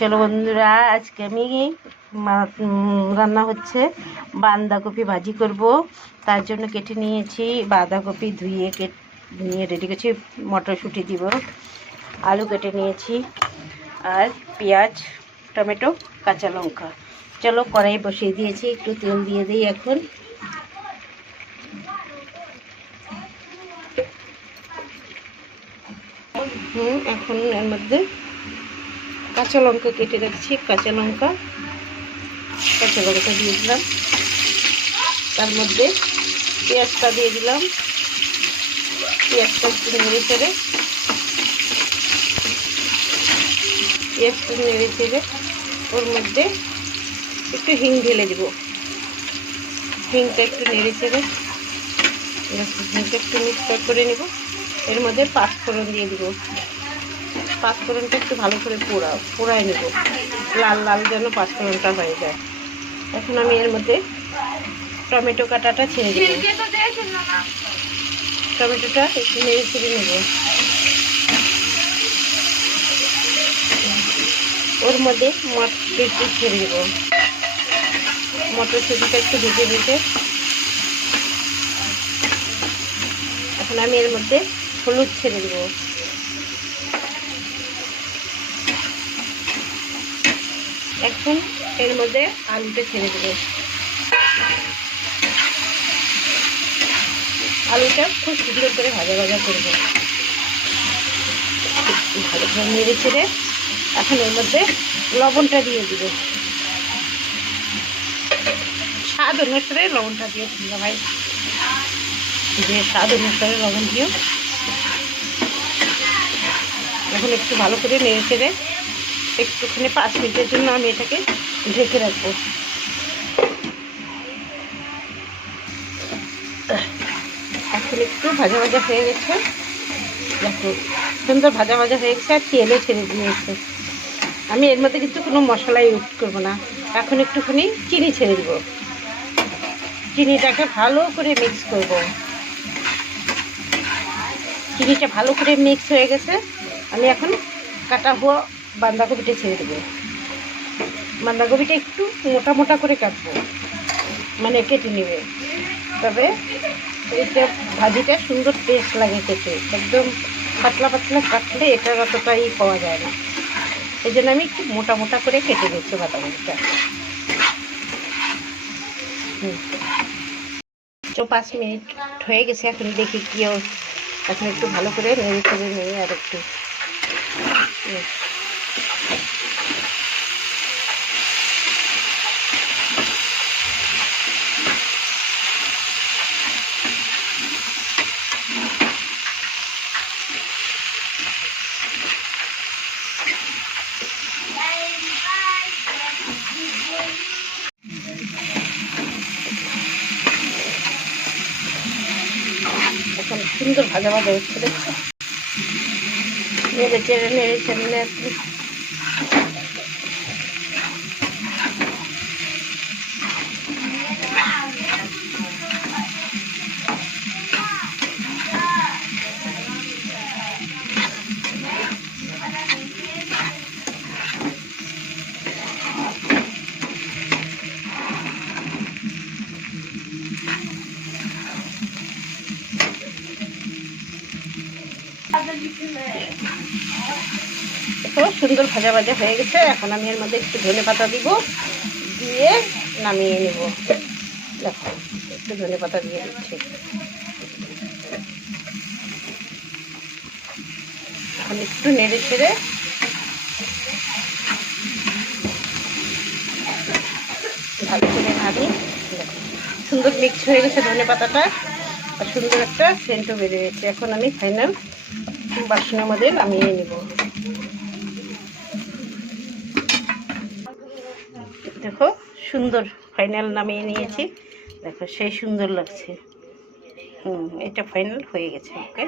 চলো বন্ধুরা, আজকে আমি রান্না হচ্ছে বাঁধাকপি ভাজি করব। তার জন্য কেটে নিয়েছি বাঁধাকপি, ধুয়ে রেডি করছি। মটরশুঁটি দিব, আলু কেটে নিয়েছি, আর পেঁয়াজ, টমেটো, কাঁচা লঙ্কা। চলো কড়াই বসিয়ে দিয়েছি, একটু তেল দিয়ে দিই। এখন এখন এর মধ্যে কাঁচা লঙ্কা কেটে রাখছি, কাঁচা লঙ্কা দিয়ে দিলাম। তার মধ্যে পেঁয়াজটা দিয়ে দিলাম। পেঁয়াজটা একটু নেড়ে চেড়ে ওর মধ্যে একটু হিং ঢেলে দেবো। হিংটা একটু নেড়ে চেড়ে হিংটা একটু মিক্স করে নেব। এর মধ্যে পাঁচফোড়ন দিয়ে দেবো। পাঁচফোড়নটা একটু ভালো করে পোড়ায় নেব, লাল লাল যেন পাঁচফোড়নটা হয়ে যায়। এখন আমি এর মধ্যে টমেটো কাটাটা ছেড়ে দেবো। টমেটোটা একটু নেড়ে ছেড়ে নেব। ওর মধ্যে মটরশুঁটি ছেড়ে দেবো। মটরশুঁটিটা একটু ভেজে এখন আমি এর মধ্যে হলুদ ছেড়ে দেবো। এখন এর মধ্যে আলুটা ছেড়ে দেবো। আলুটা খুব সুন্দর করে ভাজা করব। ভালো করে নেড়ে ছেড়ে এখন এর মধ্যে লবণটা দিয়ে দিব। স্বাদ অনুসারে লবণটা দিয়ে দিল ভাই, স্বাদ অনুসারে লবণ দিও। এখন একটু ভালো করে নেড়ে ছেড়ে একটুখানি 5 মিনিটের জন্য আমি এটাকে ঢেকে রাখবো। এখন একটু ভাজা হয়ে গেছে, দেখো সুন্দর ভাজা হয়ে গেছে, আর তেলও ছেড়ে দিয়েছে। আমি এর মধ্যে কিন্তু কোনো মশলা ইউজ করব না। এখন একটুখানি চিনি ছেড়ে দেবো। চিনিটাকে ভালো করে মিক্স করব। চিনিটা ভালো করে মিক্স হয়ে গেছে। আমি এখন কাটা হওয়া বাঁধাকপিটা ছেড়ে দেবো। বাঁধাকপিটা একটু মোটা করে কাটবো, মানে কেটে নেবে। তবে এটা ভাজিটা সুন্দর টেস্ট লাগে খেতে। একদম পাতলা কাটলে এটার অতটাই পাওয়া যায় না। এই জন্য আমি একটু মোটা করে কেটে দিচ্ছি বাঁধাকপিটা। 5 মিনিট হয়ে গেছে। এখন দেখি কি এখন একটু ভালো করে নেড়ে নিয়ে আর একটু এখন সুন্দর ভাজা হচ্ছে। দেখছো, নেড়ে চেড়ে দেখো সুন্দর ভাজা হয়ে গেছে। এখন আমি এর মধ্যে একটু ধনেপাতা দিব, দিয়ে নামিয়ে নেব। দেখো একটু ধনেপাতা দিয়ে দিচ্ছি। এখন একটু নেড়ে ছেড়ে ভালো করে নাড়ি। সুন্দর মিক্স হয়ে গেছে ধনেপাতাটা, আর সুন্দর একটা সেন্টও বেরিয়ে গেছে। এখন আমি ফাইনাল বাসনের মধ্যে নামিয়ে নেব। দেখো সুন্দর ফাইনাল নামিয়ে নিয়েছি। দেখো সেই সুন্দর লাগছে। এটা ফাইনাল হয়ে গেছে। ওকে।